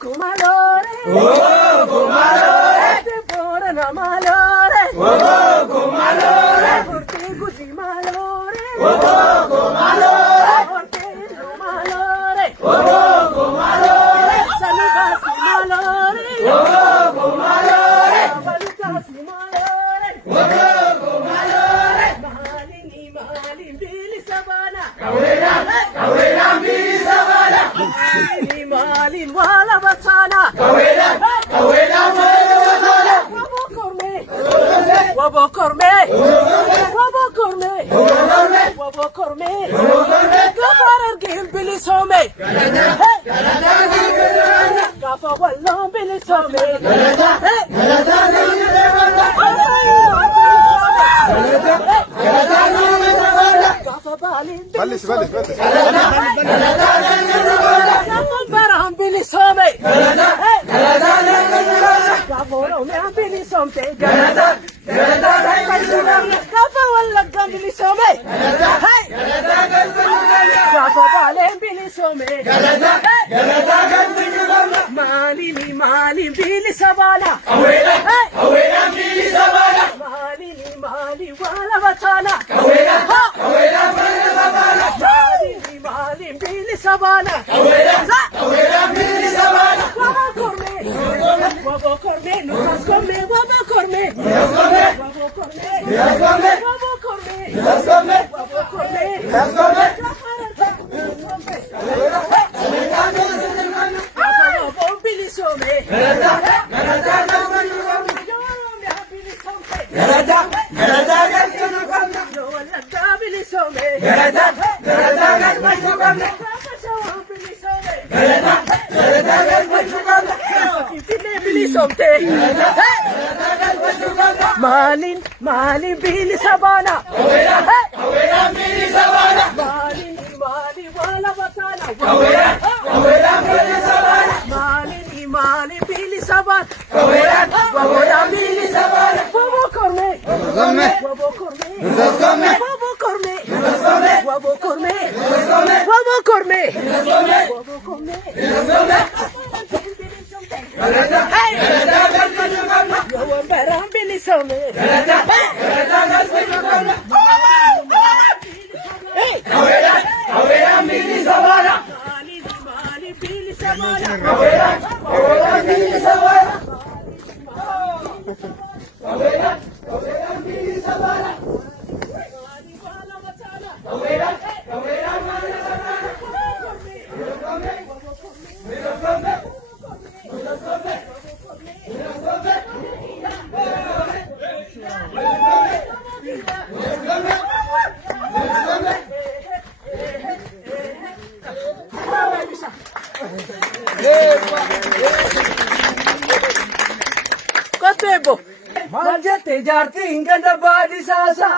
kumalore, te porana malore, porte guji malore, porte indo malore, salibasi malore, balutasi malore, malini malin bili sabana, malini malin wala batana, wabo korme, gafarar gil bili some, gafa wallo bili some, gafa balin بلش بلش بلش gafa baram bili some, gafa wallo bili some, gafa wallo bili some, gafa balin bili some, malini malin bili sabana, malini malin wala batana, malini malin bili sabana, wabo korme, nukas korme, wabo korme, wabo bili some, malin malin bili sabana, malin malin wala batana, malin malin bili sabana, wabo korme, wabo korme, wabo korme, wabo korme, wabo korme, wabo korme, yawan barang bili some, malin malin bili sabana, Kotebo manjate jarti inganda badi sasa,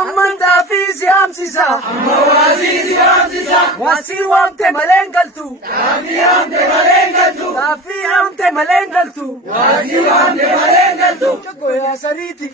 amanda fizi amsisa, wasi wamte malengal tu, tafi amte malengal tu, chako ya sariti,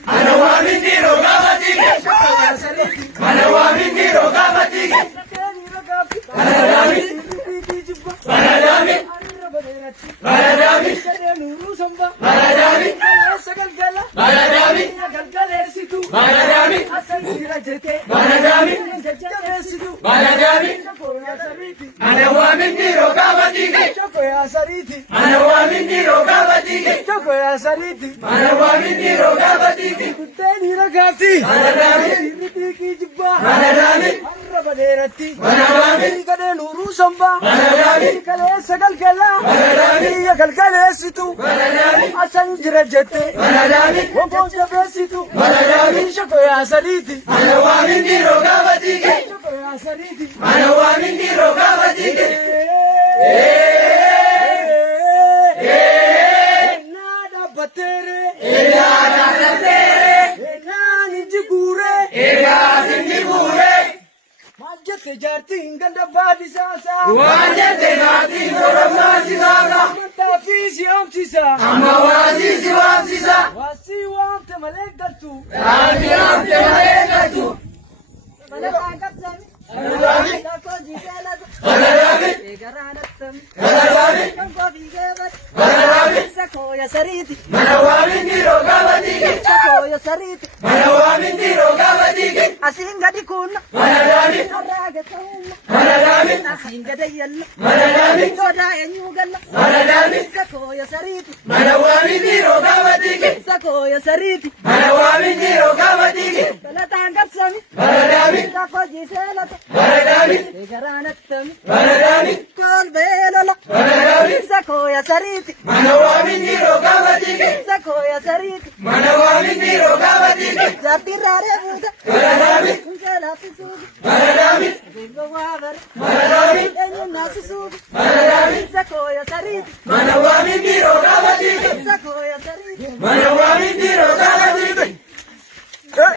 chako ya sariti, Jarti inganda badi sasa, wajate jarti ngoromasi sasa, tafi amsisa, amawasi wamsisa, wasi wamte malengal tu, tafi amte malengal tu. Malakagap sami, Malakagap. Dako jikala, Malakagap. Egara sariti. Manawamindi rogavatiki. Sakoya sariti. Manawamindi rogavatiki. Asinga di kunna. Manadami. Araga tauna. Manadami. Asinga da yalla. Manadami. Soda enyugalla. Manadami. Sakoya sariti. Manawamindi rogavatiki. Sakoya sariti. Manawamindi rogavatiki. Bala tangar sami. Manadami. Sakoji selata.